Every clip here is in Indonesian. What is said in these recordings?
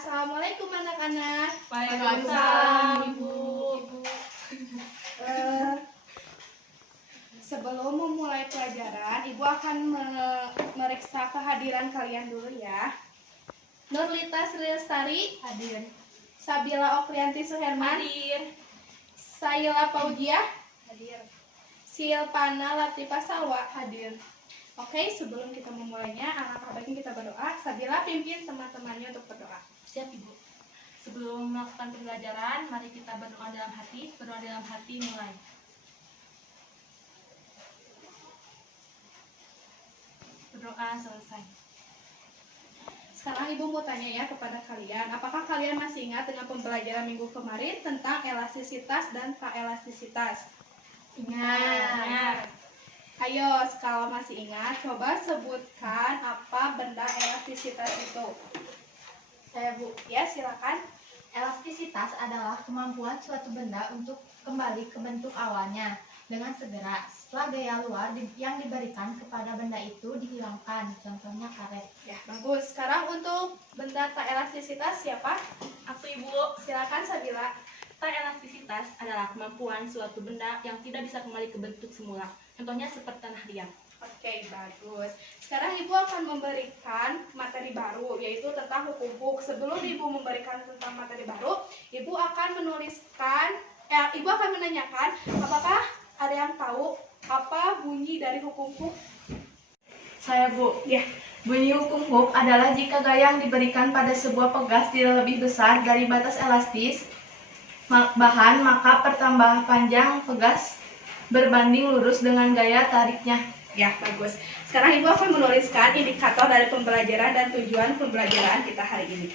Assalamualaikum anak-anak. Waalaikumsalam, Ibu. Sebelum memulai pelajaran, Ibu akan memeriksa kehadiran kalian dulu ya. Nurlita Sri Lestari Hadir. Sabila Okrianti Suherman Hadir. Saila Paujiah Hadir. Silpana Latifah Salwa hadir. Oke, sebelum kita memulainya, alangkah baiknya kita berdoa. Sabila pimpin teman-temannya untuk berdoa. Siap, Ibu. Sebelum melakukan pembelajaran, mari kita berdoa dalam hati. Berdoa dalam hati mulai. Berdoa selesai. Sekarang Ibu mau tanya ya kepada kalian, apakah kalian masih ingat dengan pembelajaran minggu kemarin tentang elastisitas dan tak-elastisitas? Ingat. Ayo, kalau masih ingat, coba sebutkan apa benda elastisitas itu. Saya, Bu. Ya, silakan. Elastisitas adalah kemampuan suatu benda untuk kembali ke bentuk awalnya dengan segera setelah gaya luar yang diberikan kepada benda itu dihilangkan. Contohnya karet. Ya, bagus. Sekarang untuk benda tak elastisitas siapa? Aku, Ibu. Silakan Sabila. Tak-elastisitas adalah kemampuan suatu benda yang tidak bisa kembali ke bentuk semula. Contohnya seperti tanah liat. Oke, bagus. Sekarang Ibu akan memberikan materi baru, yaitu tentang hukum-hukum. Sebelum Ibu memberikan tentang materi baru, Ibu akan Ibu akan menanyakan, apakah ada yang tahu apa bunyi dari hukum-hukum? Saya, Bu. Ya. Bunyi hukum Hooke adalah jika gaya yang diberikan pada sebuah pegas tidak lebih besar dari batas elastis bahan, maka pertambahan panjang pegas berbanding lurus dengan gaya tariknya. Ya, bagus. Sekarang Ibu akan menuliskan indikator dari pembelajaran dan tujuan pembelajaran kita hari ini.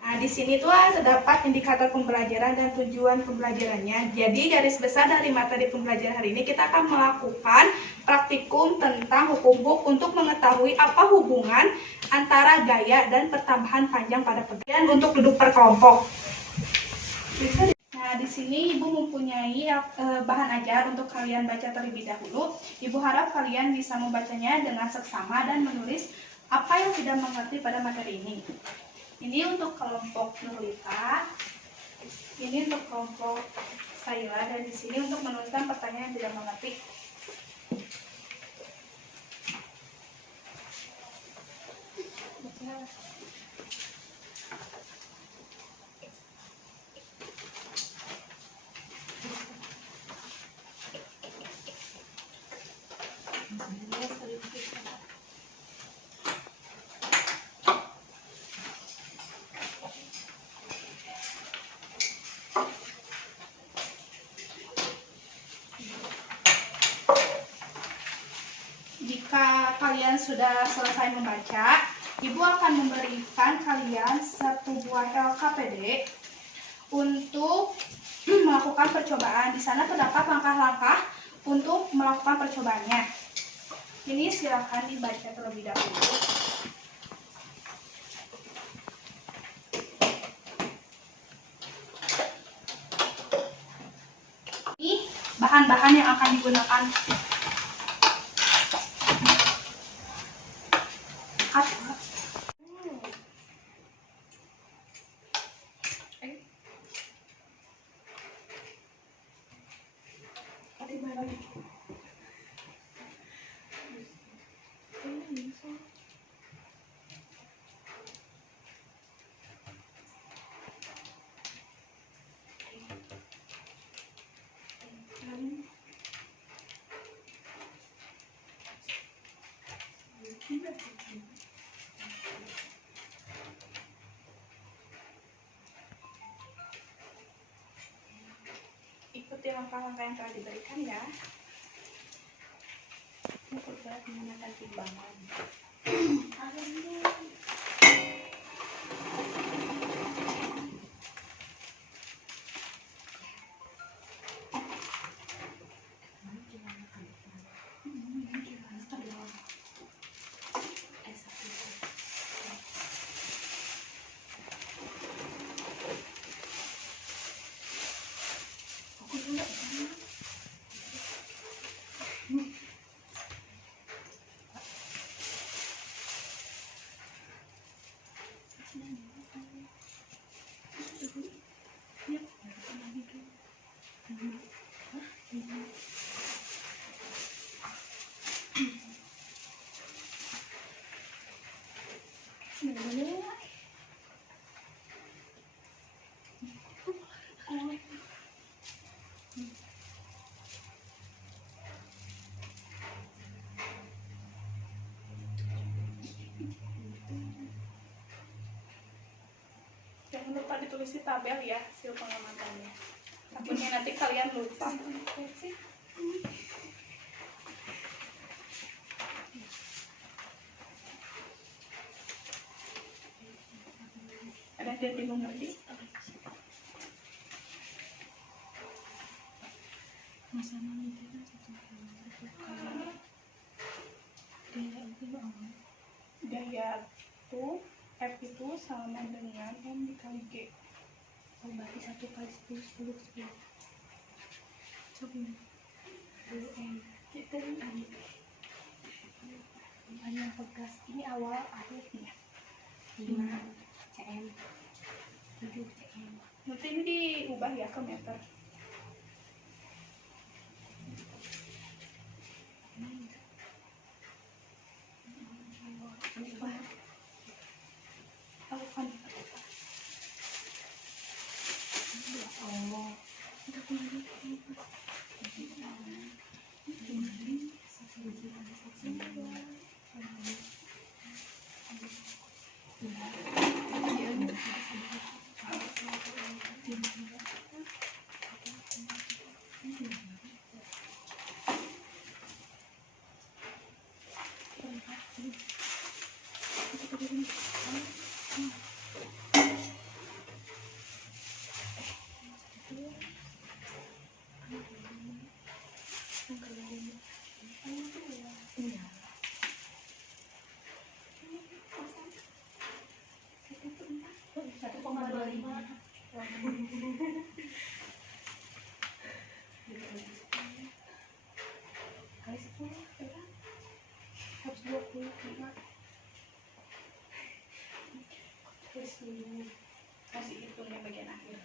Nah, di sini tuh terdapat indikator pembelajaran dan tujuan pembelajarannya. Jadi, garis besar dari materi pembelajaran hari ini kita akan melakukan praktikum tentang hukum untuk mengetahui apa hubungan antara gaya dan pertambahan panjang pada pegas untuk duduk per kelompok. Nah, di sini Ibu mempunyai bahan ajar untuk kalian baca terlebih dahulu. Ibu harap kalian bisa membacanya dengan seksama dan menulis apa yang tidak mengerti pada materi ini. Ini untuk kelompok Nurlita, ini untuk kelompok Saila, dan di sini untuk menuliskan pertanyaan yang tidak mengerti. Jika kalian sudah selesai membaca, Ibu akan memberikan kalian satu buah LKPD untuk melakukan percobaan. Di sana terdapat langkah-langkah untuk melakukan percobaannya. Ini silakan dibaca terlebih dahulu. Ini bahan-bahan yang akan digunakan. Ikuti langkah-langkah yang telah diberikan ya. Untuk berat menggunakan timbangan. jangan lupa ditulis di tabel ya hasil pengamatannya. Takutnya nanti kalian lupa. Ada yang bingung ngerti? Gaya itu F itu sama dengan M dikali G. Oh, berarti 1 kali 10, 10, 10. Coba 10M. Kita ini Panjang pegas. Ini awal akhirnya. 5 cm. 7 cm. nanti ini diubah ya ke meter. Lakukan. Oh. Kali 10 berapa? 125. Terus dulu Masih hitung yang bagian akhir.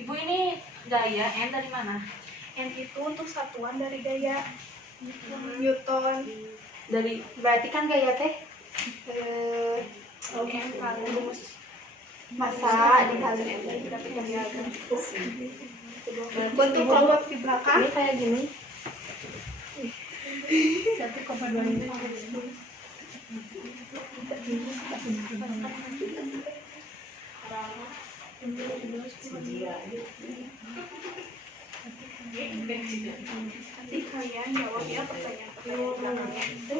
Ibu ini gaya N dari mana? N itu untuk satuan dari gaya Newton. Dari Berarti kan gaya teh N kali rumus masa dikali bentuk kelompok di belakang. ini kayak gini. 1,25. Nanti kalian jawab ya pertanyaan belakangnya itu.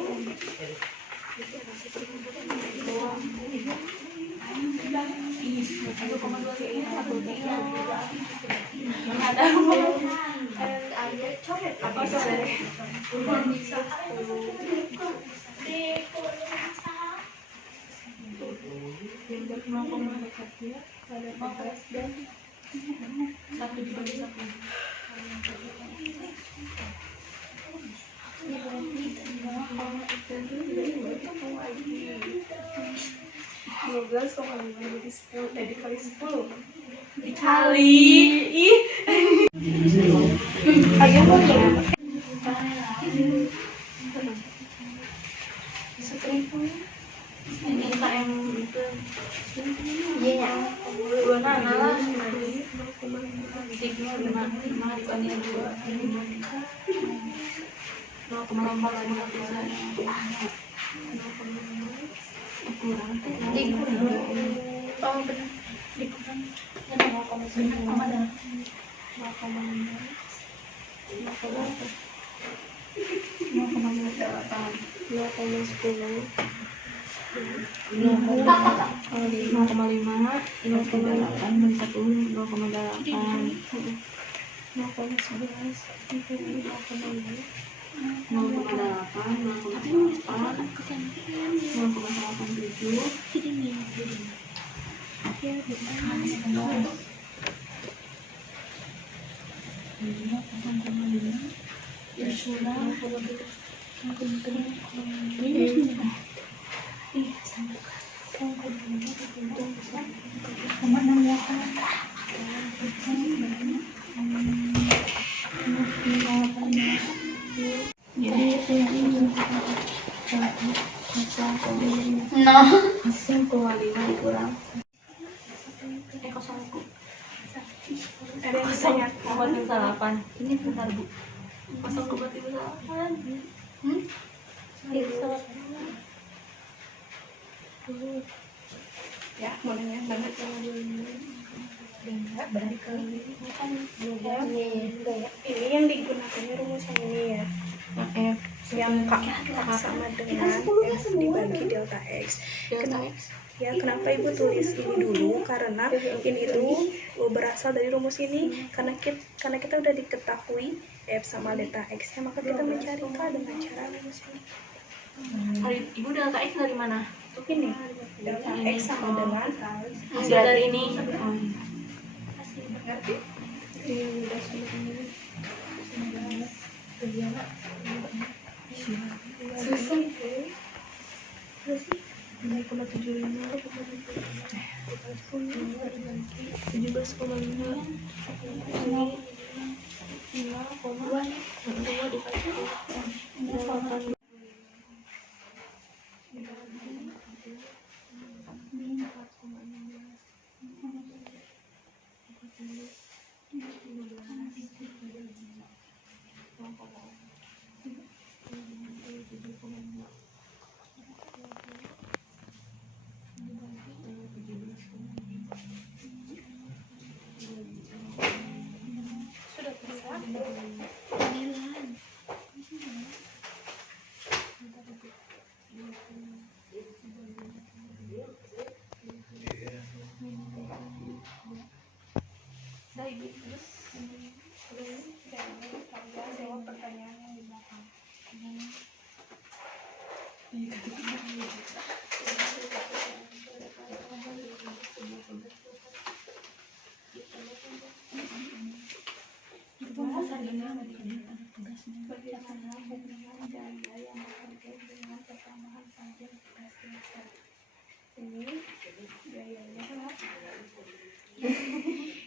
Dikali 10 dikali ih ayo ini KM itu Iya. dua nana lah sigma 5 dibanding 2 Oh benar. Nah, 5 dikurang. Ada yang ditanyakan? 0,38. Ini bentar Bu. 0,38. Ya, mau nanya banget. Ini yang digunakannya rumus yang ini ya. Yang K sama dengan F dibagi delta X. Kenapa Ibu tulis ini dulu? Karena ini tuh berasal dari rumus ini. Karena kita udah diketahui F sama delta X nya, maka kita mencari K dengan cara rumus ini. Ibu delta X dari mana? Ini delta X sama dengan Hasil dari ini. ngerti? Sudah bisa? Jawab pertanyaan yang di belakang. Bagaimana hubungan gaya yang bekerja dengan pertambahan panjang tugas dasar? Ini gayanya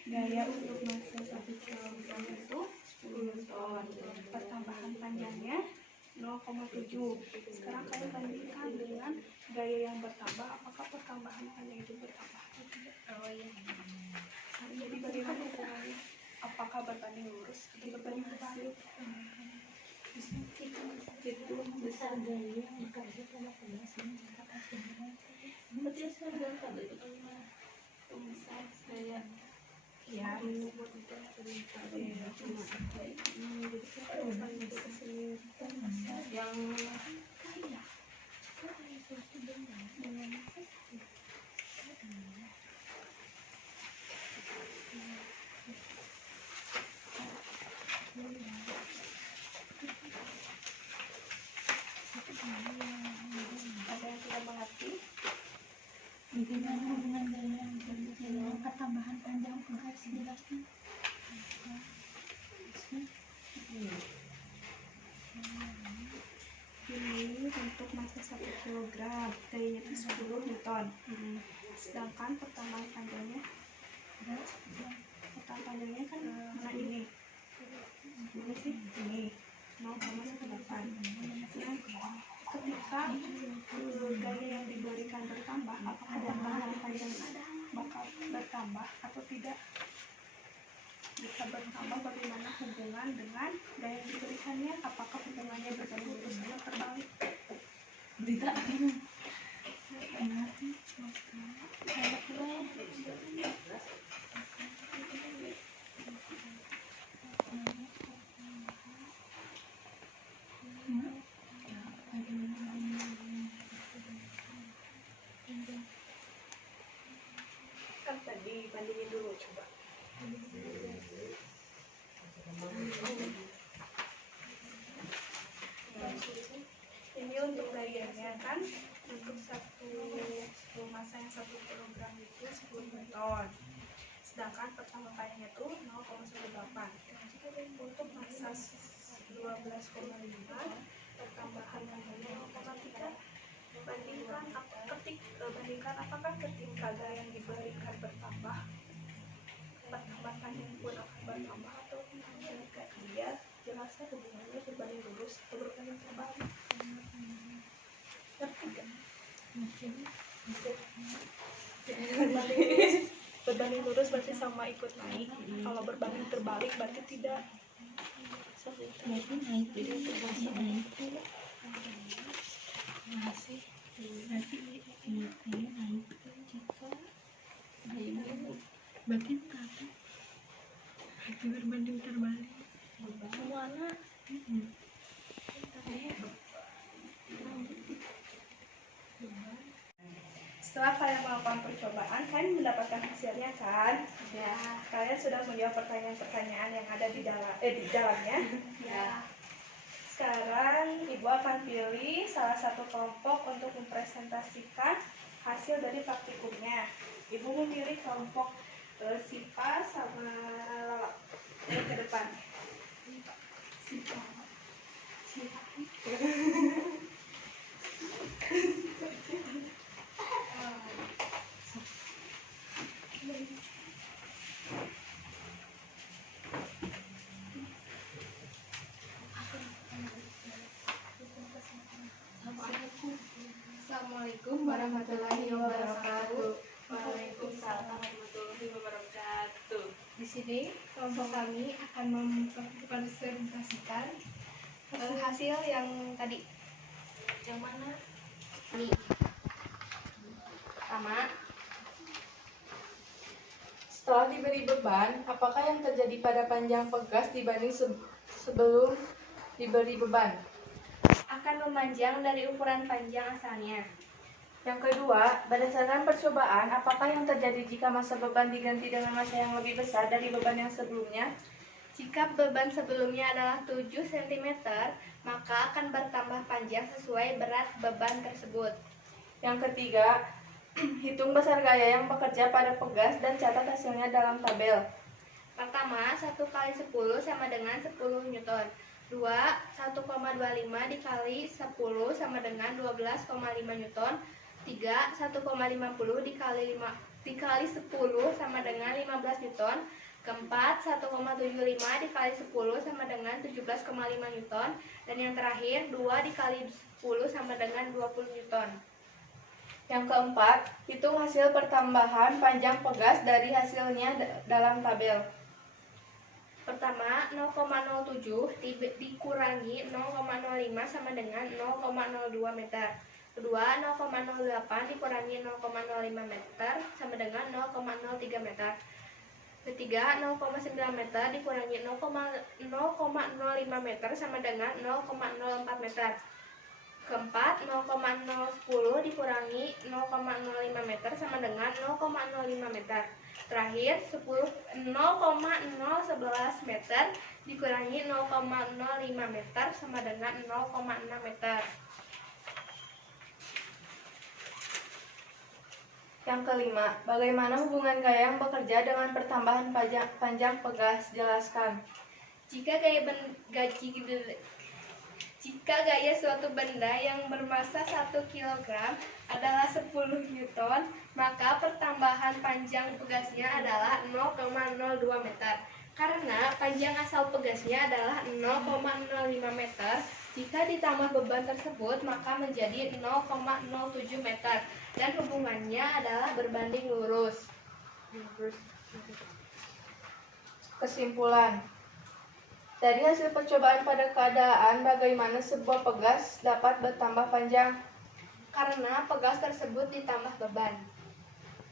gaya untuk massa 1 kilogram itu 10 ton. Pertambahan panjangnya 0,7. Sekarang kalian bandingkan dengan gaya yang bertambah, apakah pertambahan panjang itu bertambah atau tidak? Jadi bagaimana hubungannya? Apakah berbanding lurus atau berbanding terbalik? Itu besar gaya bekerja sama tugas besar gaya ya yang ada yang tidak mengerti? Bagaimana hubungan gaya yang bekerja dengan pertambahan panjang tugas jelasnya? Ini untuk massa 1 kilogram, gayanya itu 10 Newton. Sedangkan pertambahan panjangnya kan mana ini? Ini sih ini 0,18. Nah, ketika gaya yang diberikan bertambah, apakah pertambahan panjang bakal bertambah atau tidak? Jika bertambah, bagaimana hubungan dengan gaya yang diberikannya? Apakah hubungannya berbanding lurus atau terbalik? berita Kan tadi bandingin dulu coba. Ini untuk gayanya kan, untuk satu massa yang 1 kilogram itu 10 Newton. Sedangkan pertambahannya itu 0,18. Untuk massa 12,5 pertambahan panjangnya 0,3. Bandingkan ketik Kesimpulan, apakah ketika gaya yang diberikan bertambah, pertambahan panjang pun akan bertambah atau tidak? Jika iya, jelaskan hubungannya berbanding lurus atau berbanding terbalik. Ngerti nggak? Berbanding lurus berarti sama ikut naik. Kalau berbanding terbalik berarti tidak. Berarti naik, jadi untuk masih naik masih berarti ini naik jika naik berarti apa? Berarti berbanding terbalik Semuanya setelah kalian melakukan percobaan, kalian mendapatkan hasilnya kan? Ya. Kalian sudah menjawab pertanyaan-pertanyaan yang ada di dalamnya. Ya. Sekarang ibu akan pilih salah satu kelompok untuk mempresentasikan hasil dari praktikumnya. Ibu memilih kelompok Sipa sama Lala. Ke depan. Sipa. Assalamualaikum warahmatullahi wabarakatuh. Waalaikumsalam warahmatullahi wabarakatuh. Di sini kelompok kami akan mempresentasikan hasil yang tadi. Yang mana? Nih. Pertama, setelah diberi beban, apakah yang terjadi pada panjang pegas dibanding sebelum diberi beban? Akan memanjang dari ukuran panjang asalnya. Yang kedua, berdasarkan percobaan, apakah yang terjadi jika massa beban diganti dengan massa yang lebih besar dari beban yang sebelumnya? Jika beban sebelumnya adalah 7 cm, maka akan bertambah panjang sesuai berat beban tersebut. Yang ketiga, hitung besar gaya yang bekerja pada pegas dan catat hasilnya dalam tabel. Pertama, 1 kali 10 sama dengan 10 Newton. 2, 1,25 dikali 10 sama dengan 12,5 Newton. 3, 1,50 dikali 10 sama dengan 15 Newton. Keempat, 1,75 dikali 10 sama dengan 17,5 Newton. Dan yang terakhir, 2 dikali 10 sama dengan 20 Newton. Yang keempat, hitung hasil pertambahan panjang pegas dari hasilnya dalam tabel. Pertama, 0,07 dikurangi 0,05 sama dengan 0,02 meter. Kedua, 0,08 dikurangi 0,05 meter sama dengan 0,03 meter. Ketiga, 0,9 meter dikurangi 0,05 meter sama dengan 0,04 meter. Keempat, 0,010 dikurangi 0,05 meter sama dengan 0,05 meter. Terakhir, 0,011 meter dikurangi 0,05 meter sama dengan 0,6 meter. Yang kelima, bagaimana hubungan gaya yang bekerja dengan pertambahan panjang pegas? Jelaskan. Jika gaya suatu benda yang bermassa 1 kg adalah 10 Newton, maka pertambahan panjang pegasnya adalah 0,02 meter. Karena panjang asal pegasnya adalah 0,05 meter, jika ditambah beban tersebut maka menjadi 0,07 meter dan hubungannya adalah berbanding lurus. Kesimpulan. Dari hasil percobaan pada keadaan bagaimana sebuah pegas dapat bertambah panjang? Karena pegas tersebut ditambah beban.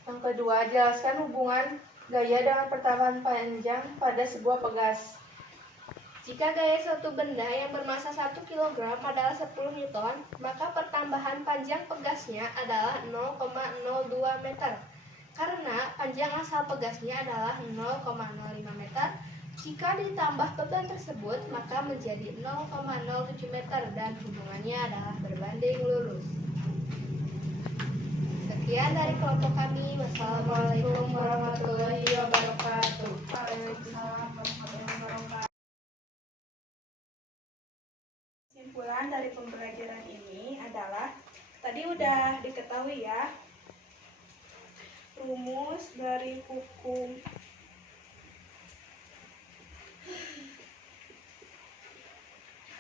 Yang kedua, jelaskan hubungan gaya dengan pertambahan panjang pada sebuah pegas. Jika gaya suatu benda yang bermassa 1 kg adalah 10 Newton, maka pertambahan panjang pegasnya adalah 0,02 meter. Karena panjang asal pegasnya adalah 0,05 meter, jika ditambah beban tersebut maka menjadi 0,07 meter dan hubungannya adalah berbanding lurus. Sekian dari kelompok kami. Wassalamualaikum warahmatullahi wabarakatuh. Waalaikumsalam warahmatullahi wabarakatuh. Kesimpulan dari pembelajaran ini adalah tadi udah diketahui ya Rumus dari hukum.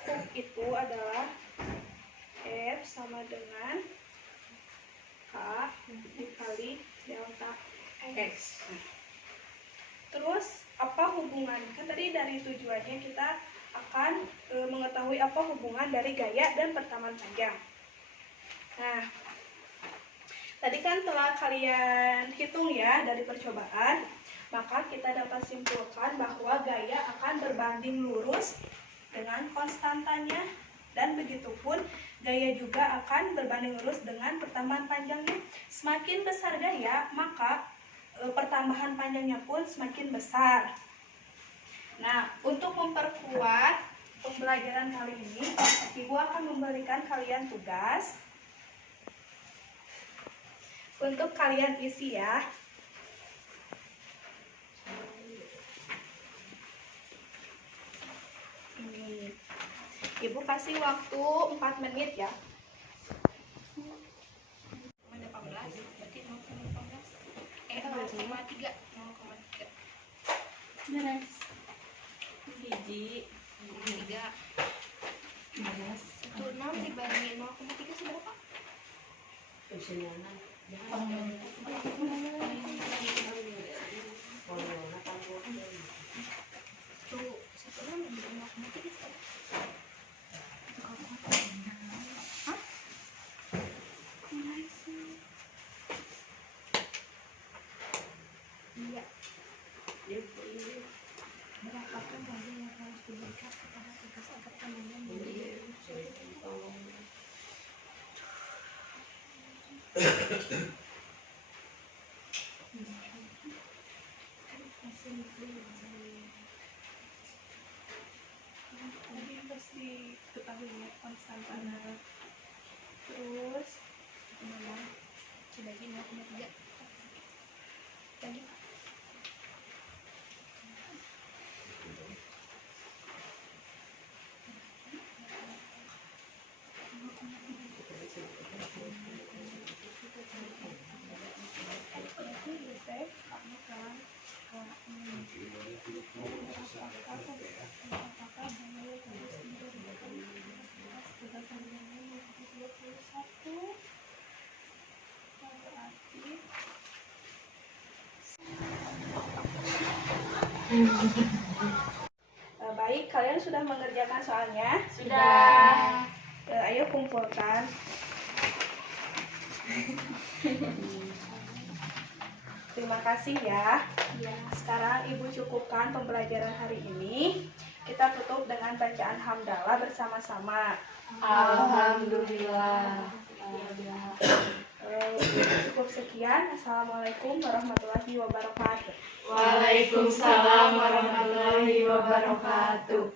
Hukum itu adalah F sama dengan K dikali delta X. Terus apa hubungan? Kan tadi dari tujuannya kita akan mengetahui apa hubungan dari gaya dan pertamaan panjang. Nah, tadi kan telah kalian hitung ya dari percobaan, maka kita dapat simpulkan bahwa gaya akan berbanding lurus dengan konstantanya, dan begitupun gaya juga akan berbanding lurus dengan pertambahan panjangnya. Semakin besar gaya, maka pertambahan panjangnya pun semakin besar. Nah, untuk memperkuat pembelajaran kali ini, Ibu akan memberikan kalian tugas untuk kalian isi ya. Ini. Ibu kasih waktu 4 menit ya. 0,18, berarti 0,15. 0,3. 0,3. Beres. Hiji. 3. 1,6 dibandingin 0,3 seberapa? Tuh, 1,6 dibandingin 0,3 seberapa? Hah? Menarik sih. Iya. Berapakah gaya yang harus diberikan kepada tugas agar panjangnya menjadi tadi harus diketahui ya konstantanya. Terus kemana? Dibagi 0,3. Bagi. Baik, kalian sudah mengerjakan soalnya? Sudah. Ayo kumpulkan. Terima kasih ya. Sekarang Ibu cukupkan pembelajaran hari ini. Kita tutup dengan bacaan hamdalah bersama-sama. Alhamdulillah. Cukup sekian. Assalamualaikum warahmatullahi wabarakatuh. Waalaikumsalam warahmatullahi wabarakatuh.